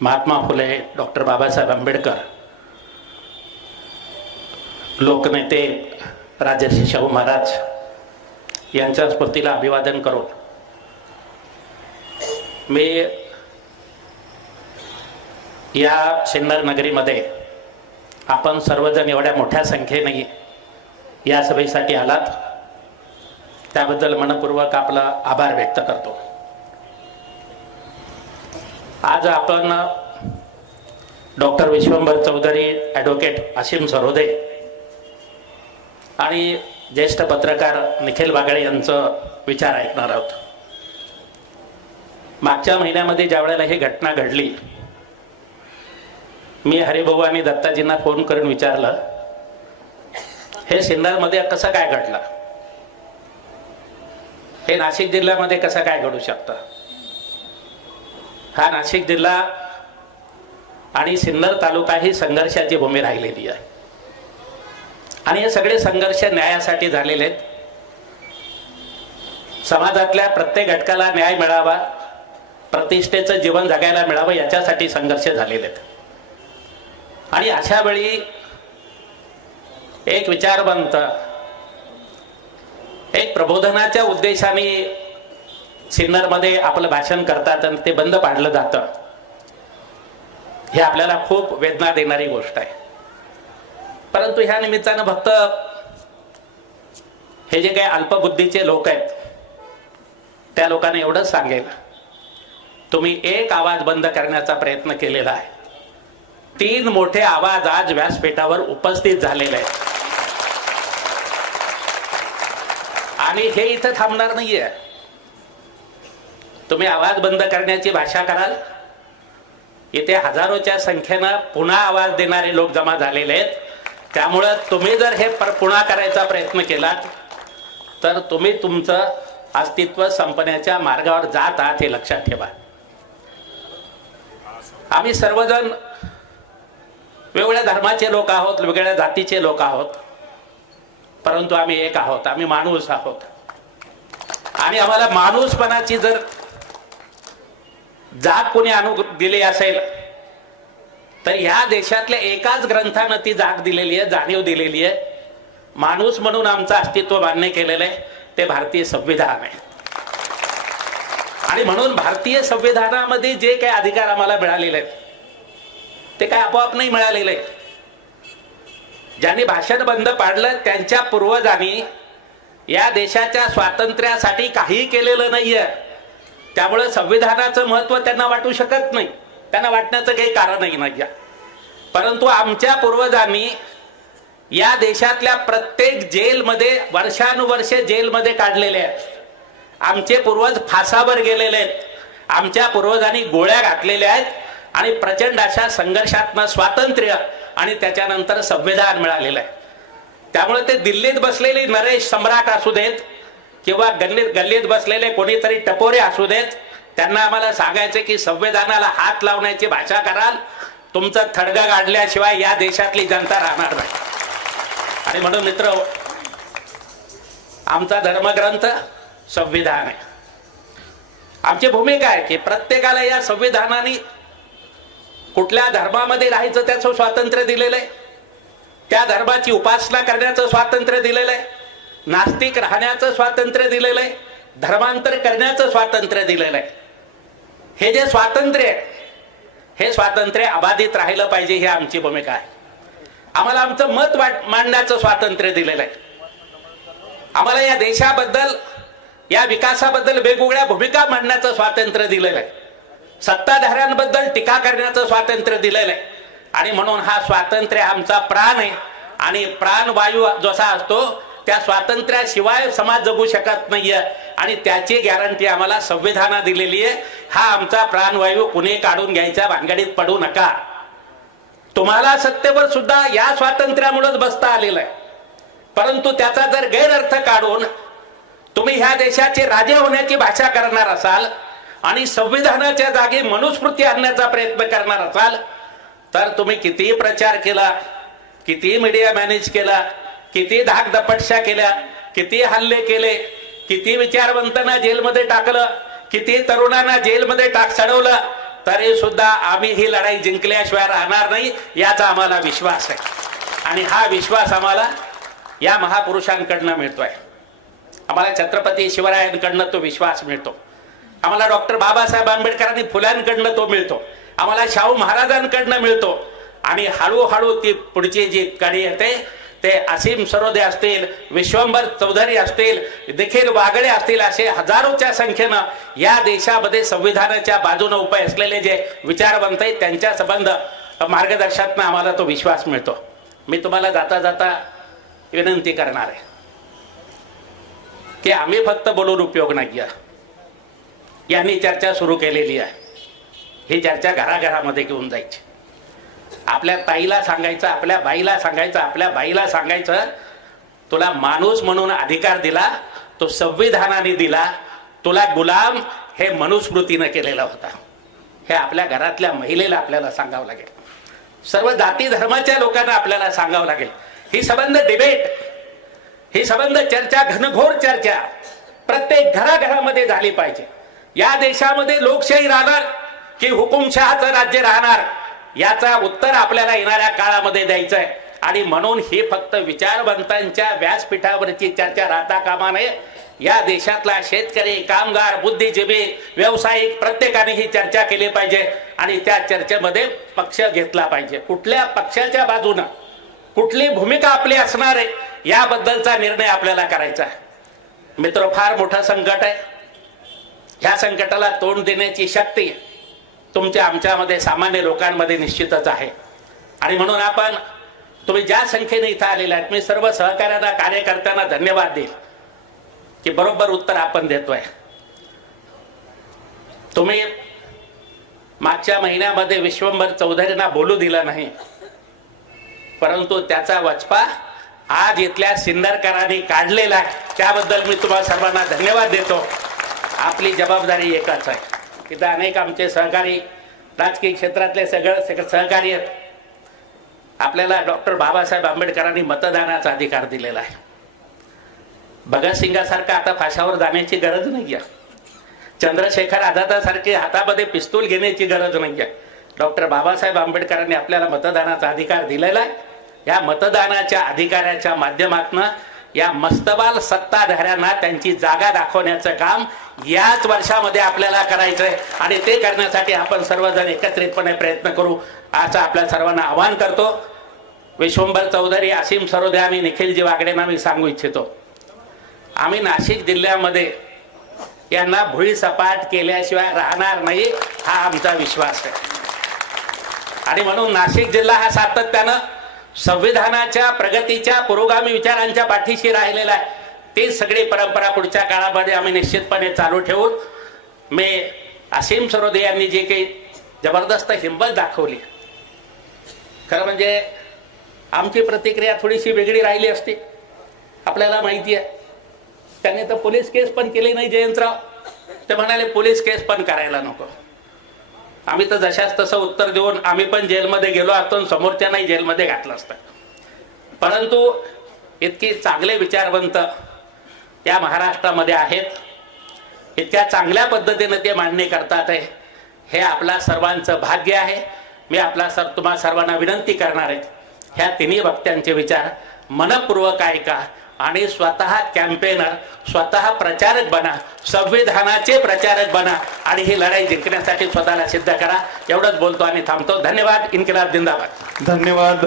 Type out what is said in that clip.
Mahatma Phule, doctor Babasaheb Ambedkar, लोकनेते राजर्षी शाहू महाराज यांच्या स्मृतीला अभिवादन करून मी या सिन्नर नगरीमध्ये आपण सर्वजण एवढ्या मोठ्या संख्येने या सभेसाठी आलात त्याबद्दल मनपूर्वक आपला आभार व्यक्त करतो। आज आपण डॉक्टर विश्वंभर चौधरी, ॲडव्होकेट असीम सरोदे आणि ज्येष्ठ पत्रकार निखिल बागळे यांचं विचार ऐकणार आहोत। मागच्या महिन्यामध्ये ज्या वेळेला ही घटना घडली, मी हरिभाऊ आणि दत्ताजींना फोन करून विचारलं, हे सिन्नरमध्ये कसं काय घडलं, हे नाशिक जिल्ह्यामध्ये कसं काय घडू शकतं। हा नाशिक जिल्हा आणि सिन्नर तालुका ही संघर्षाची भूमी राहिलेली आहे आणि हे सगळे संघर्ष न्यायासाठी झालेले आहेत। समाजातल्या प्रत्येक घटकाला न्याय मिळावा, प्रतिष्ठेचं जीवन जगायला मिळावं याच्यासाठी संघर्ष झालेले आहेत। आणि अशा वेळी एक विचारवंत, एक प्रबोधनाच्या उद्देशाने सिन्नरमध्ये आपलं भाषण करतात आणि ते बंद पाडलं जातं, हे आपल्याला खूप वेदना देणारी गोष्ट आहे। परंतु ह्या निमित्तानं फक्त हे जे काही अल्पबुद्धीचे लोक आहेत त्या लोकांना एवढंच सांगेल, तुम्ही एक आवाज बंद करण्याचा प्रयत्न केलेला आहे, 3 मोठे आवाज आज व्यासपीठावर उपस्थित झालेले आहेत आणि हे इथं थांबणार नाहीये। तुम्ही आवाज बंद करण्याची भाषा कराल, इथे हजारोच्या संख्येनं पुन्हा आवाज देणारे लोक जमा झालेले आहेत। त्यामुळं तुम्ही जर हे पुन्हा करायचा प्रयत्न केलात तर तुम्ही तुमचं अस्तित्व संपण्याच्या मार्गावर जात आहात, हे लक्षात ठेवा। आम्ही सर्वजण वेगवेगळ्या धर्माचे लोक आहोत, वेगवेगळ्या जातीचे लोक आहोत, परंतु आम्ही एक आहोत, आम्ही माणूस आहोत। आणि आम्हाला माणूसपणाची जर जाग कोणी दिली असेल तर ह्या देशातल्या एकाच ग्रंथानं ती जाग दिलेली आहे, जाणीव दिलेली आहे। माणूस म्हणून आमचं अस्तित्व मान्य केलेलं आहे, ते भारतीय संविधान आहे। आणि म्हणून भारतीय संविधानामध्ये जे काही अधिकार आम्हाला मिळालेले आहेत ते काय आपोआप नाही मिळालेले। ज्यांनी भाषण बंद पाडलं त्यांच्या पूर्वजांनी या देशाच्या स्वातंत्र्यासाठी काही केलेलं नाहीये, त्यामुळे संविधानाचं महत्व त्यांना वाटू शकत नाही, त्यांना वाटण्याचं काही कारणही नाही। परंतु आमच्या पूर्वजांनी या देशातल्या प्रत्येक जेलमध्ये वर्षानुवर्षे जेलमध्ये काढलेले आहेत, आमचे पूर्वज फासावर गेलेले आहेत, आमच्या पूर्वजांनी गोळ्या घातलेल्या आहेत आणि प्रचंड अशा संघर्षात्मक स्वातंत्र्य आणि त्याच्यानंतर संविधान मिळालेलं आहे। त्यामुळे ते दिल्लीत बसलेले नरेश सम्राट असू देत किंवा गल्लीत बसलेले कोणीतरी टपोरे असू देत, त्यांना आम्हाला सांगायचे की संविधानाला हात लावण्याची भाषा कराल, तुमचं थडगं काढल्याशिवाय या देशातली जनता राहणार नाही। आणि म्हणून मित्र, आमचा धर्मग्रंथ संविधान आहे। आमची भूमिका आहे की प्रत्येकाला या संविधानाने कुठल्या धर्मामध्ये राहायचं त्याचं स्वातंत्र्य दिलेलं आहे, त्या धर्माची उपासना करण्याचं स्वातंत्र्य दिलेलं आहे, नास्तिक राहण्याचं स्वातंत्र्य दिलेलं आहे, धर्मांतर करण्याचं स्वातंत्र्य दिलेलं आहे। हे जे स्वातंत्र्य आहे हे स्वातंत्र्य अबाधित राहिलं पाहिजे, ही आमची भूमिका आहे। आम्हाला आमचं मत मांडण्याचं स्वातंत्र्य दिलेलं आहे, आम्हाला या देशाबद्दल, या विकासाबद्दल वेगवेगळ्या भूमिका मांडण्याचं स्वातंत्र्य दिलेलं आहे, सत्ताधाऱ्यांबद्दल टीका करण्याचं स्वातंत्र्य दिलेलं आहे। आणि म्हणून हा स्वातंत्र्य आमचा प्राण आहे आणि प्राणवायू जसा असतो त्या स्वातंत्र्याशिवाय समाज जगू शकत नाहीये आणि त्याची गॅरंटी आम्हाला संविधानाने दिलेली आहे। हा आमचा प्राणवायू कुणी काढून घ्यायच्या भानगडीत पडू नका। तुम्हाला सत्तेवर सुद्धा या स्वातंत्र्यामुळेच बसता आलेलं आहे, परंतु त्याचा जर गैरअर्थ काढून तुम्ही ह्या देशाचे राजे होण्याची भाषा करणार असाल आणि संविधानाच्या जागी मनुस्मृती आणण्याचा प्रयत्न करणार असाल तर तुम्ही कितीही प्रचार केला, किती मीडिया मॅनेज केला, किती धाकदपटशा केल्या, किती हल्ले केले, किती विचारवंतांना जेलमध्ये टाकलं, किती तरुणांना जेलमध्ये सडवलं, तरी सुद्धा आम्ही ही लढाई जिंकल्याशिवाय राहणार नाही याचा आम्हाला विश्वास आहे. आणि हा विश्वास आम्हाला या महापुरुषांकडनं मिळतोय. आम्हाला छत्रपती शिवरायांकडनं तो विश्वास मिळतो. आम्हाला डॉक्टर बाबासाहेब आंबेडकरांनी फुल्यांकडनं तो मिळतो. आम्हाला शाहू महाराजांकडनं मिळतो. आणि हळूहळू ती पुढची जी कडी येते ते असीम सरोदे असतील, विश्वंभर चौधरी असतील, देखील वागळे असतील, असे हजारोच्या संख्येनं या देशामध्ये संविधानाच्या बाजूने उभे असलेले जे विचारवंत आहेत त्यांच्या संबंध मार्गदर्शनातून आम्हाला तो विश्वास मिळतो. मी तुम्हाला जाता जाता विनंती करणार आहे की आम्ही फक्त बोलून उपयोग नाही आहे. यांनी चर्चा सुरू केलेली आहे. ही चर्चा घराघरामध्ये घेऊन जायची. आपल्या ताईला सांगायचं, आपल्या बाईला सांगायचं, आपल्या बाईला सांगायचं, तुला माणूस म्हणून अधिकार दिला तो संविधानाने दिला, तुला गुलाम हे मनुस्मृतीनं केलेला होता. हे आपल्या घरातल्या महिलेला आपल्याला सांगावं लागेल. सर्व जाती धर्माच्या लोकांना आपल्याला सांगावं लागेल. ही संबंध डिबेट, ही संबंध चर्चा, घनघोर चर्चा प्रत्येक घराघरामध्ये झाली पाहिजे. या देशामध्ये लोकशाही राहणार की हुकुमशहाचं राज्य राहणार याचा उत्तर आपल्याला येणाऱ्या काळामध्ये द्यायचं आहे. आणि म्हणून ही फक्त विचारवंतांच्या व्यासपीठावरची चर्चा राहता कामा नये. या देशातला शेतकरी, कामगार, बुद्धिजीवी, व्यावसायिक प्रत्येकाने ही चर्चा केली पाहिजे. आणि त्या चर्चेमध्ये पक्ष घेतला पाहिजे. कुठल्या पक्षाच्या बाजूनं कुठली भूमिका आपली असणार आहे याबद्दलचा निर्णय आपल्याला करायचा आहे. मित्र, फार मोठं संकट आहे. ह्या संकटाला तोंड देण्याची शक्ती तुमच्या आमच्यामध्ये सामान्य लोकांमध्ये निश्चितच आहे. आणि म्हणून आपण तुम्ही ज्या संख्येने इथं आलेले आहेत, मी सर्व सहकार्यांना, कार्यकर्त्यांना धन्यवाद देईल की बरोबर उत्तर आपण देतोय. तुम्ही मागच्या महिन्यामध्ये विश्वंभर चौधरींना बोलू दिलं नाही, परंतु त्याचा वचपा आज इथल्या सिन्नरकरांनी काढलेला आहे. त्याबद्दल मी तुम्हाला सर्वांना धन्यवाद देतो. आपली जबाबदारी एकच आहे. इथं अनेक आमचे सहकारी, राजकीय क्षेत्रातले सगळं सहकारी आहेत. आपल्याला डॉक्टर बाबासाहेब आंबेडकरांनी मतदानाचा अधिकार दिलेला आहे. भगतसिंगासारखं आता फाशावर जाण्याची गरज नाही आहे. चंद्रशेखर आझादासारखे हातामध्ये पिस्तूल घेण्याची गरज नाही आहे. डॉक्टर बाबासाहेब आंबेडकरांनी आपल्याला मतदानाचा अधिकार दिलेला आहे. या मतदानाच्या अधिकाराच्या माध्यमातून या मस्तवाल सत्ताधाऱ्यांना त्यांची जागा दाखवण्याचं काम याच वर्षामध्ये आपल्याला करायचं आहे. आणि ते करण्यासाठी आपण सर्वजण एकत्रितपणे प्रयत्न करू असं आपल्या सर्वांना आवाहन करतो. विश्वंभर चौधरी, असीम सरोदे आणि निखिलजी वागडेंना मी सांगू इच्छितो, आम्ही नाशिक जिल्ह्यामध्ये यांना भुईसपाट केल्याशिवाय राहणार नाही हा आमचा विश्वास आहे. आणि म्हणून नाशिक जिल्हा हा सातत्यानं संविधानाच्या, प्रगतीच्या, पुरोगामी विचारांच्या पाठीशी राहिलेला आहे. ती सगळी परंपरा पुढच्या काळामध्ये आम्ही निश्चितपणे चालू ठेवून, मी असीम सरोदे यांनी जी काही जबरदस्त हिंमत दाखवली, खरं म्हणजे आमची प्रतिक्रिया थोडीशी वेगळी राहिली असती. आपल्याला माहिती आहे, त्यांनी तर पोलीस केस पण केली नाही. जयंतराव ते म्हणाले पोलीस केस पण करायला नको. आम्ही तर जशाच तसं उत्तर देऊन आम्ही पण जेलमध्ये गेलो असतो, समोरच्यांनाही जेलमध्ये घातलं असतं. परंतु इतकी चांगले विचारवंत या महाराष्ट्रामध्ये आहेत, इतक्या चांगल्या पद्धतीने ते मांडणी करतात आहे, हे आपला सर्वांचं भाग्य आहे. मी तुम्हा सर्वांना विनंती करणार आहे, ह्या तिन्ही वक्त्यांचे विचार मनपूर्वक ऐका आणि स्वतः कॅम्पेनर, स्वतः प्रचारक बना, संविधानाचे प्रचारक बना आणि ही लढाई जिंकण्यासाठी स्वतःला सिद्ध करा. एवढंच बोलतो आणि थांबतो. धन्यवाद. इन्किलाब जिंदाबाद. धन्यवाद.